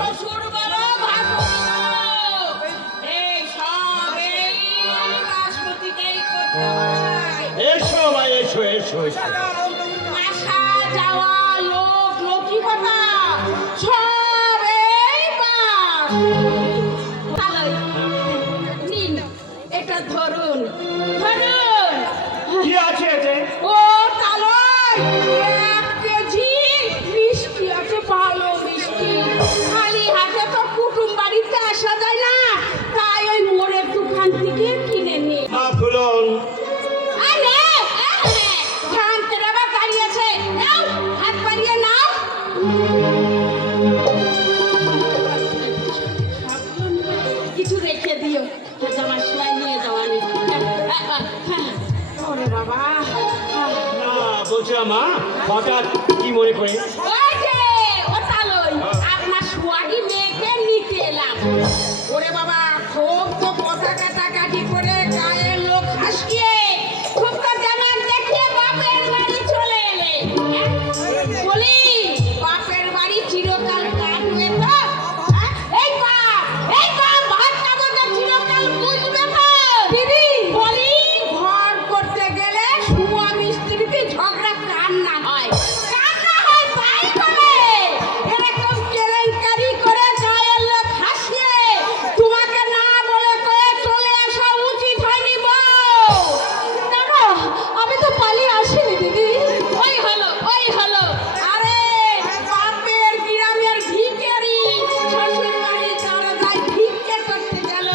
শ্বশুর বলো ভাসুর এই সব এই রাজপতিকেই করতে হয়। এসো ভাই, এসো এসো এসো। আসা যাওয়া লোক লৌকিকতা সব এই বাস। নিন এটা ধরুন ধরুন। কি আছে এতে? ও কালই 1 কেজি মিষ্টি আছে, ভালো মিষ্টি। খালি হাতে তো কুটুম বাড়িতে আসা যায় না, তাই ওই মোড়ের দোকান থেকে কিনে নিয়ে। ফুলন আরে শান্ত বাবা দাঁড়িয়েছে, নাও হাত বাড়িয়ে নাও। কিছু রেখে দিও, জামার সেলাই নিয়ে যাওয়া নেই। ওরে বাবা, না বলছিলাম মা, হঠাৎ কি মনে করে? ওই যে ও তালই আপনার সোয়াগী মেয়েকে নিতে এলাম। ওরে বাবা, খুব তো কথা কাটাকাটি করে গায়ের লোক হাসিয়ে খুব তো জামার দেখিয়ে বাপের বাড়ি চলে এলে। বলি বাপের বাড়ি চিরকাল কাটবে তো? এই বাপ ভাত খাবো তো চিরকাল বুঝবে তো? দিদি বলি ঘর করতে গেলে স্বামী স্ত্রীতে ঝগড়া কান্না হয় তাই করে এরকম কেলেঙ্কারি করে গায়ের লোক হাসিয়ে তোমাকে না বলে কয়ে চলে আসা উচিত হয়নি বউ। না না, আমি তো পালিয়ে আসিনি দিদি। ওই হলো আরে বাপের গ্রামের ভিখারি শ্বশুর বাড়ির দরজায় ভিক্ষে করতে গেল,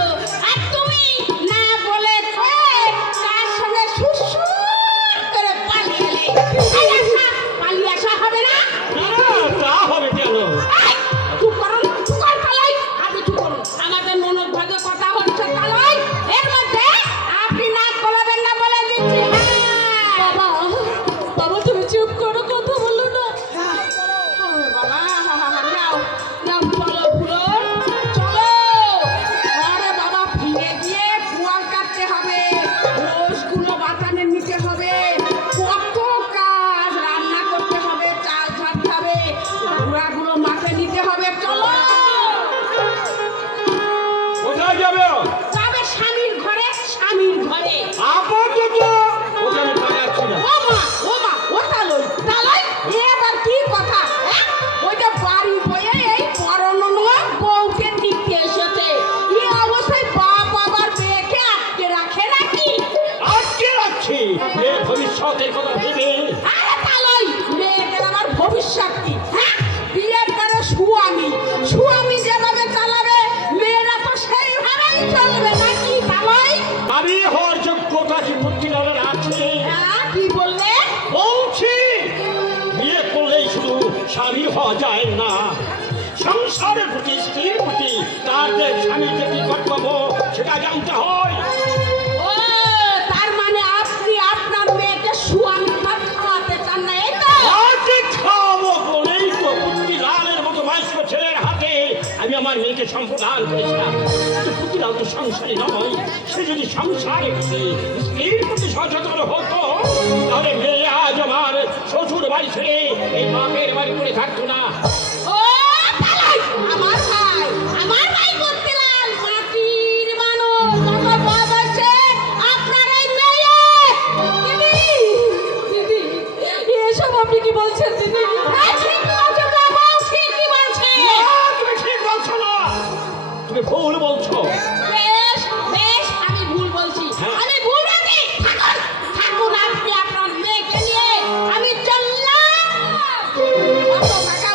আর তুমি না বলে কয়ে তার সঙ্গে সুসুর করে পালিয়ে এলে। পালিয়ে আসা হবে না? না তা হবে কেন? চুপ করুন, চুপ কর তালাই। আপনি চুপ করুন, আমাদের ননদ ভাগে কথা হচ্ছে তালাই। এর মধ্যে আপনি না বলাবেন না বলে দিচ্ছি। বাবা বাবা তুমি চুপ করো, কথা বলো না। ওরে বাবা, নাও নাও, চলো ফুলন চলো। আরে বাবা, ফিরে গিয়ে পুয়াল কাটতে হবে, রোজগুলো বাতানে নিতে হবে, কত কাজ, রান্না করতে হবে, চাল ছাড়তে হবে, গুঁড়াগুলো মাঠে নিতে হবে। চলো কোথায় যাবে? যাবে স্বামীর ঘরে, স্বামীর ঘরে। আপাতত ওকে আমি পাঠাচ্ছি না। ও মা ও তালই এবার কি কথা? ওইটা বাড়ি বয়ে এই পরনো বউকে নিতে এসেছে, এই অবস্থায় বাপ আবার মেয়েকে আটকে রাখে নাকি? আটকে রাখছি, মেয়ের ভবিষ্যতের কথা ভেবে। আরে তালই, মেয়েদের আমার ভবিষ্যৎ কি? বিয়ের পরে স্বামী যেভাবে চালাবে মেয়েরা তো সেইভাবেই চলবে নাকি তালই? আমি হওয়ার যোগ্যতা কি পুত্রীলালের আছে? কি বললে? বলছি বিয়ে করলেই শুধু স্বামী হওয়া যায় না, সংসারের প্রতি, স্ত্রীর প্রতি তার যে স্বামীর যে কি কর্তব্য সেটা জানতে হয়। ও তার মানে আপনি আপনার মেয়েকে স্বামী ভাত খাওয়াতে চান না, এই তো? আজকে খাবো বলেই তো পুত্রীলালের মতো বয়স্ক ছেলের হাতে আমি আমার মেয়েকে সম্প্রদান করেছিলাম। কিন্তু পুত্রীলাল তো সংসারী নয়, সে যদি সংসারের প্রতি, স্ত্রীর প্রতি সচেতন হতো তাহলে মেয়ে আজ আমার শ্বশুর বাড়ি ছেড়ে এই বাপের বাড়ি করে থাকতো না। ও তালাই, আমার ভাই করতে লাল মাটির মানুষ, কত বয়স হচ্ছে আপনার এই মেয়ে? দিদি এসব আপনি কি বলছেন দিদি? ঠিক বলছেন বাবা, ঠিকই বলছেন। তুমি ঠিক বলছো না, তুমি ভুল বলছো। বেশ বেশ, আমি ভুল বলছি, আমি ভুল বলছি। থাকুন আপনি আপনার মেয়েকে নিয়ে, আমি চললাম। অত টাকা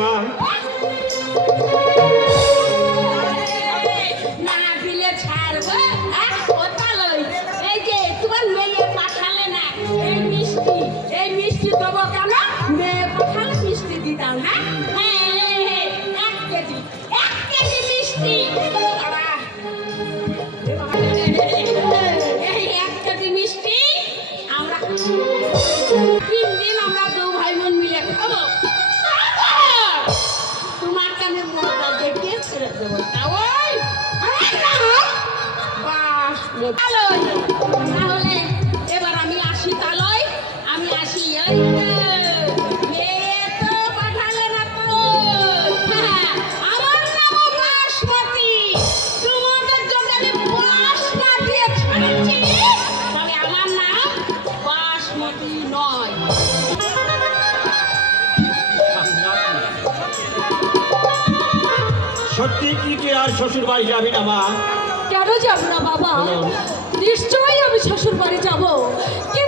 মা। না দিলে ছাড়বে কথা লই। এই যে তোমার মেয়ে পাঠালে না এই মিষ্টি দেবো কেন? মেয়ে পাঠালে মিষ্টি দিতাম না। হ্যাঁ, 1 কেজি মিষ্টি। এই 1 কেজি মিষ্টি আমরা 3 দিন আমরা 2 ভাই বোন মিলে খাবো। তোমার কানে মজা দেখে ছেড়ে দেবো। ওই বাস তাহলে এবার আমি আসি। তালয় আমি আসি। এই মেয়ে তো পাঠালে না তো। হ্যাঁ, আমার নাম বাসমতি। তোমাদের যদি আমি বাস না দিয়ে ছাড়ছি তাহলে আমার নাম বাসমতি নয়। সত্যি কি তুই আর শ্বশুর বাড়ি যাবি না মা? কেন যাব না বাবা? বলুন। নিশ্চয়ই আমি শ্বশুর বাড়ি যাব, কিন্তু